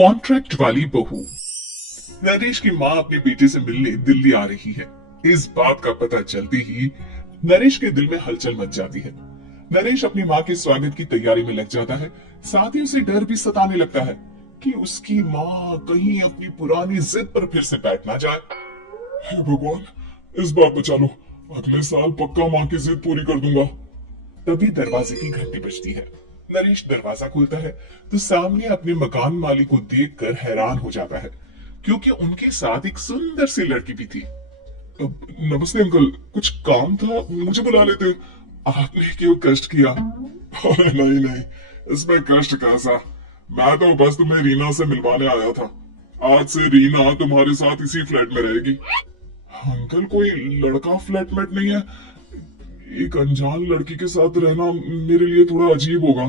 Contract वाली बहू। नरेश की माँ अपने बेटे से मिलने दिल्ली आ रही है। इस बात का पता चलते ही नरेश के दिल में हलचल मच जाती है। नरेश अपनी माँ के स्वागत की तैयारी में लग जाता है। साथ ही उसे डर भी सताने लगता है कि उसकी माँ कहीं अपनी पुरानी जिद पर फिर से बैठ ना जाए। हे भगवान, इस बार बचा लो। अगले साल पक्का माँ की जिद पूरी कर दूंगा। तभी दरवाजे की घंटी बजती है। नरेश दरवाजा खोलता है तो सामने अपने मकान मालिक को देखकर हैरान हो जाता है, क्योंकि उनके साथ एक सुंदर सी लड़की भी थी। नमस्ते अंकल, कुछ काम था, मुझे बुला लेते हो? आपने क्यों कष्ट किया? अरे नहीं नहीं, इसमें कष्ट कैसा। मैं तो बस तुम्हें रीना से मिलवाने आया था। आज से रीना तुम्हारे साथ इसी फ्लैट में रहेगी। अंकल, कोई लड़का फ्लैटमेट नहीं है? एक अनजान लड़की के साथ रहना मेरे लिए थोड़ा अजीब होगा।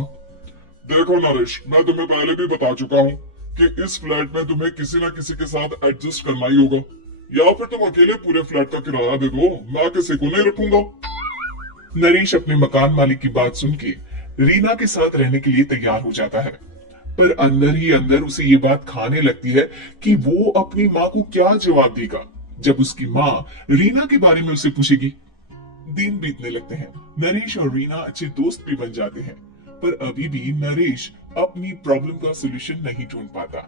देखो नरेश, मैं तुम्हें पहले भी बता चुका हूँ कि इस फ्लैट में तुम्हें किसी न किसी के साथ एडजस्ट करना ही होगा, या फिर तुम अकेले पूरे फ्लैट का किराया दे दो, मैं किसी को नहीं रखूंगा। नरेश अपने मकान मालिक की बात सुन के रीना के साथ रहने के लिए तैयार हो जाता है, पर अंदर ही अंदर उसे ये बात खाने लगती है कि वो अपनी माँ को क्या जवाब देगा जब उसकी माँ रीना के बारे में उसे पूछेगी। दिन बीतने लगते हैं। नरेश और रीना अच्छे दोस्त भी बन जाते हैं, पर अभी भी नरेश अपनी प्रॉब्लम का सलूशन नहीं ढूंढ पाता।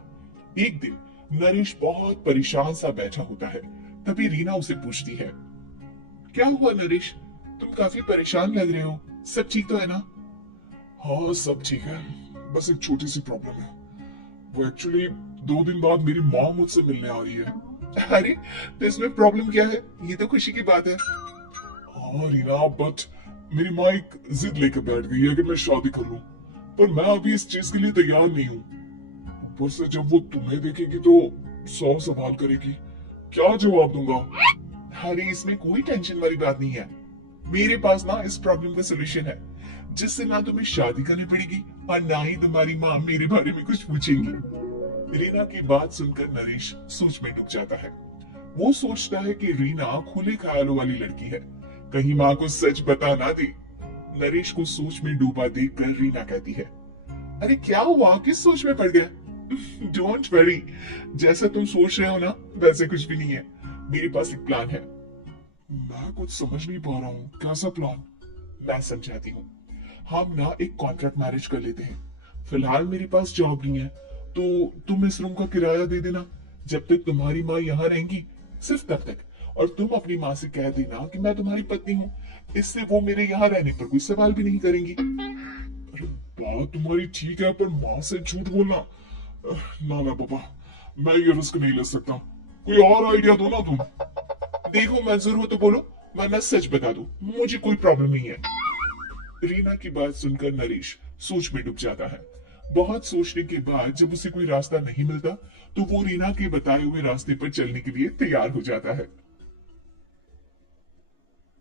एक दिन नरेश बहुत परेशान सा बैठा होता है। तभी रीना उसे पूछती है, क्या हुआ नरेश, तुम काफी परेशान लग रहे हो, सब ठीक तो है ना? हाँ सब ठीक है, बस एक छोटी सी प्रॉब्लम है। वो एक्चुअली 2 दिन बाद मेरी माँ मुझसे मिलने आ रही है। अरे, तो इसमें प्रॉब्लम क्या है? ये तो खुशी की बात है। हाँ रीना, बट मेरी माँ एक जिद लेकर बैठ गई है कि मैं शादी कर लूं, पर मैं अभी इस चीज के लिए तैयार नहीं हूँ। ऊपर से जब वो तुम्हें देखेगी तो 100 सवाल करेगी, क्या जवाब दूंगा? अरे इसमें कोई टेंशन वाली बात नहीं है। मेरे पास ना इस प्रॉब्लम का सोल्यूशन है, जिससे ना तुम्हें शादी करनी पड़ेगी और ना ही तुम्हारी माँ मेरे बारे में कुछ पूछेंगी। रीना की बात सुनकर नरेश सोच में डूब जाता है। वो सोचता है कि रीना खुले ख्यालों वाली लड़की है, कहीं माँ को सच बता ना दी। नरेश को सोच में डूबा देखकर रीना कहती है, अरे क्या हुआ, किस सोच में पड़ गया? डोंट वरी, जैसा तुम सोच रहे हो ना वैसे कुछ भी नहीं है। मेरे पास एक प्लान है। मैं कुछ समझ नहीं पा रहा हूँ, कैसा प्लान? मैं समझाती हूँ। हम ना एक कॉन्ट्रैक्ट मैरिज कर लेते हैं। फिलहाल मेरे पास जॉब नहीं है, तो तुम इस रूम का किराया दे देना जब तक तुम्हारी माँ यहाँ रहेंगी, सिर्फ तब तक। और तुम अपनी माँ से कह देना कि मैं तुम्हारी पत्नी हूँ, इससे वो मेरे यहाँ रहने पर कोई सवाल भी नहीं करेंगी। अरे बात तुम्हारी ठीक है, पर माँ से झूठ बोलना, ना ना पापा, मैं ये रिस्क नहीं ले सकता। कोई और आइडिया दो ना तुम। देखो मंजूर हो तो बोलो, वरना सच बता दो, मुझे कोई प्रॉब्लम नहीं है। रीना की बात सुनकर नरेश सोच में डूब जाता है। बहुत सोचने के बाद जब उसे कोई रास्ता नहीं मिलता, तो वो रीना के बताए हुए रास्ते पर चलने के लिए तैयार हो जाता है।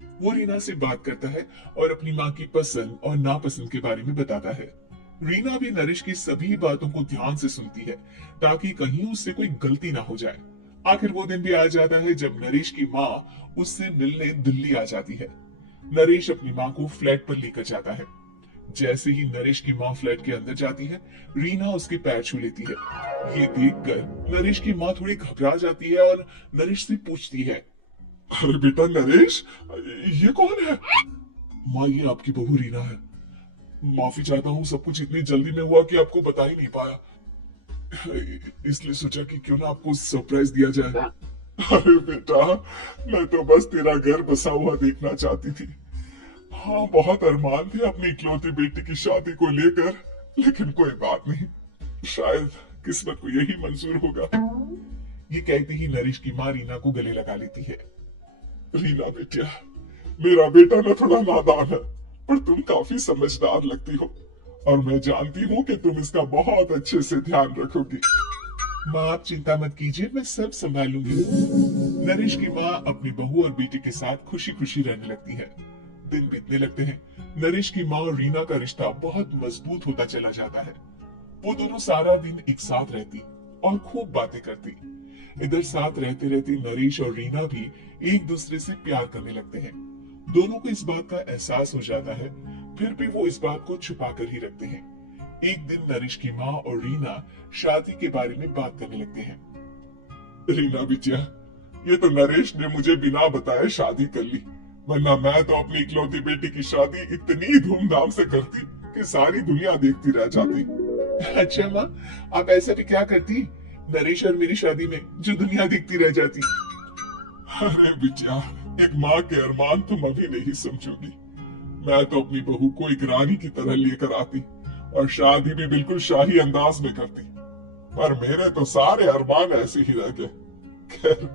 वो रीना से बात करता है और अपनी माँ की पसंद और नापसंद के बारे में बताता है। रीना भी नरेश की सभी बातों को ध्यान से सुनती है, ताकि कहीं उससे कोई गलती ना हो जाए। आखिर वो दिन भी आ जाता है जब नरेश की माँ उससे मिलने दिल्ली आ जाती है। नरेश अपनी माँ को फ्लैट पर लेकर जाता है। जैसे ही नरेश की माँ फ्लैट के अंदर जाती है, रीना उसके पैर छू लेती है। ये देखकर नरेश की माँ थोड़ी घबरा जाती है और नरेश से पूछती है, अरे बेटा नरेश, ये कौन है? माँ, ये आपकी बहू रीना है। माफी चाहता हूँ, सब कुछ इतनी जल्दी में हुआ कि आपको बता ही नहीं पाया, इसलिए सोचा कि क्यों ना आपको सरप्राइज दिया जाए। अरे बेटा, मैं तो बस तेरा घर बसा हुआ देखना चाहती थी। हाँ, बहुत अरमान थे अपनी इकलौती बेटी की शादी को लेकर, लेकिन कोई बात नहीं, शायद किस्मत को यही मंजूर होगा। ये कहते ही नरेश की माँ रीना को गले लगा लेती है। रीना बेटिया, मेरा बेटा ना थोड़ा नादान है, पर तुम काफी समझदार लगती हो, और मैं जानती हूँ कि तुम इसका बहुत अच्छे से ध्यान रखोगी। माँ आप चिंता मत कीजिए, मैं सब संभालूंगी। नरेश की माँ अपनी बहू और बेटे के साथ खुशी खुशी रहने लगती है। दिन बीतने लगते हैं। नरेश की माँ और रीना का रिश्ता बहुत मजबूत होता चला जाता है। वो दोनों सारा दिन एक साथ रहती और खूब बातें करती। इधर साथ रहते रहते नरेश और रीना भी एक दूसरे से प्यार करने लगते हैं। दोनों को इस बात का एहसास हो जाता है, फिर भी वो इस बात को छुपा कर ही रखते हैं। एक दिन नरेश की माँ और रीना शादी के बारे में बात करने लगते हैं। रीना बिटिया, ये तो नरेश ने मुझे बिना बताए शादी कर ली, वरना मैं तो अपनी इकलौती बेटी की शादी इतनी धूमधाम से करती कि सारी दुनिया देखती रह जाती। अच्छा माँ, आप ऐसा भी क्या करती नरेश और मेरी शादी में जो दुनिया देखती रह जाती? अरे बिटिया, एक माँ के अरमान तुम अभी नहीं समझोगी। मैं तो अपनी बहू को एक रानी की तरह लेकर आती और शादी भी बिल्कुल शाही अंदाज में करती, पर मेरे तो सारे अरमान ऐसे ही रह गए। खैर,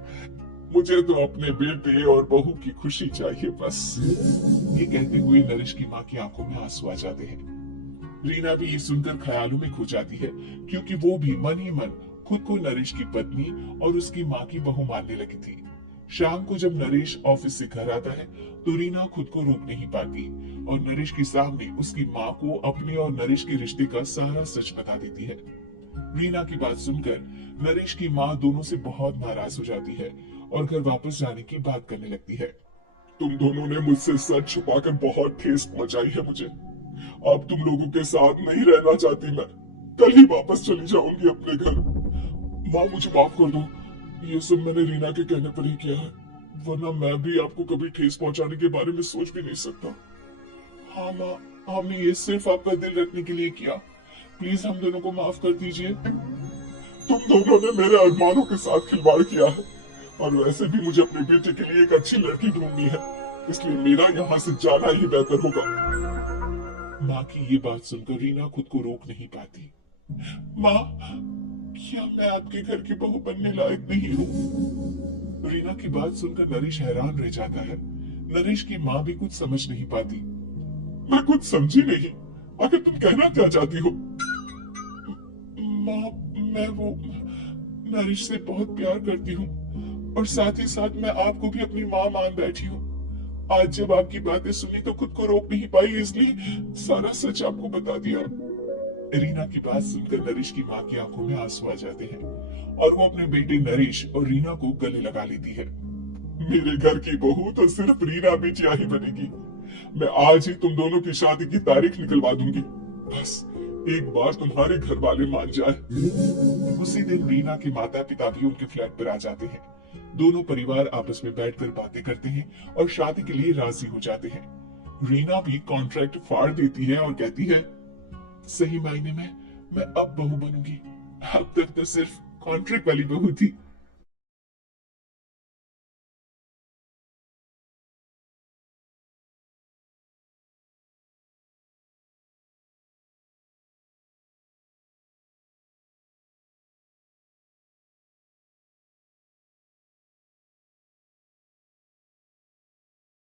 मुझे तो अपने बेटे और बहू की खुशी चाहिए बस। ये कहते हुए नरेश की माँ की आंखों में आंसू आ जाते हैं। रीना भी ये सुनकर ख्यालों में खो जाती है, क्योंकि वो भी मन ही मन खुद को नरेश की पत्नी और उसकी माँ की बहू मानने लगी थी। शाम को जब नरेश ऑफिस से घर आता है तो रीना खुद को रोक नहीं पाती और नरेश के सामने उसकी माँ को अपने और नरेश के रिश्ते का सारा सच बता देती है। रीना की बात सुनकर नरेश की माँ दोनों से बहुत नाराज हो जाती है और घर वापस जाने की बात करने लगती है। तुम दोनों ने मुझसे सच छुपाकर बहुत ठेस पहुंचाई है मुझे। अब तुम लोगों के साथ नहीं रहना चाहती मैं, कल ही वापस चली जाऊंगी अपने घर। माँ, मुझे माफ कर दो, ये सब मैंने रीना के कहने पर ही किया है, वरना मैं भी आपको कभी ठेस पहुंचाने के बारे में सोच भी नहीं सकता। हाँ माँ, हमने ये सिर्फ आपका दिल रखने के लिए किया, प्लीज हम दोनों को माफ कर दीजिए। तुम दोनों ने मेरे अरमानों के साथ खिलवाड़ किया है, और वैसे भी मुझे अपनी बेटी के लिए एक अच्छी लड़की ढूंढनी है, इसलिए मेरा यहाँ से जाना ही बेहतर होगा। माँ की ये बात सुनकर रीना खुद को रोक नहीं पाती। माँ, क्या मैं आपके घर की बहू बनने लायक नहीं हूँ? रीना की बात सुनकर नरेश हैरान रह जाता है। नरेश की माँ भी कुछ समझ नहीं पाती। मैं कुछ समझी नहीं, आखिर तुम कहना क्या चाहती हो? माँ, मैं वो नरेश से बहुत प्यार करती हूँ और साथ ही साथ मैं आपको भी अपनी माँ मान बैठी हूँ। आज जब आपकी बातें सुनी तो खुद को रोक नहीं पाई, इसलिए सारा सच आपको बता दिया। रीना की बात सुनकर नरेश की माँ की आंखों में आंसू आ जाते हैं और वो अपने बेटे नरेश और रीना को गले लगा लेती है। मेरे घर की बहू तो सिर्फ रीना बिटिया ही बनेगी। मैं आज ही तुम दोनों की शादी की तारीख निकलवा दूंगी, बस एक बार तुम्हारे घर वाले मान जाए। उसी दिन रीना के माता पिता भी उनके फ्लैट पर आ जाते हैं। दोनों परिवार आपस में बैठकर बातें करते हैं और शादी के लिए राजी हो जाते हैं। रीना भी कॉन्ट्रैक्ट फाड़ देती है और कहती है, सही मायने में मैं अब बहू बनूंगी, अब तक तो सिर्फ कॉन्ट्रैक्ट वाली बहू थी।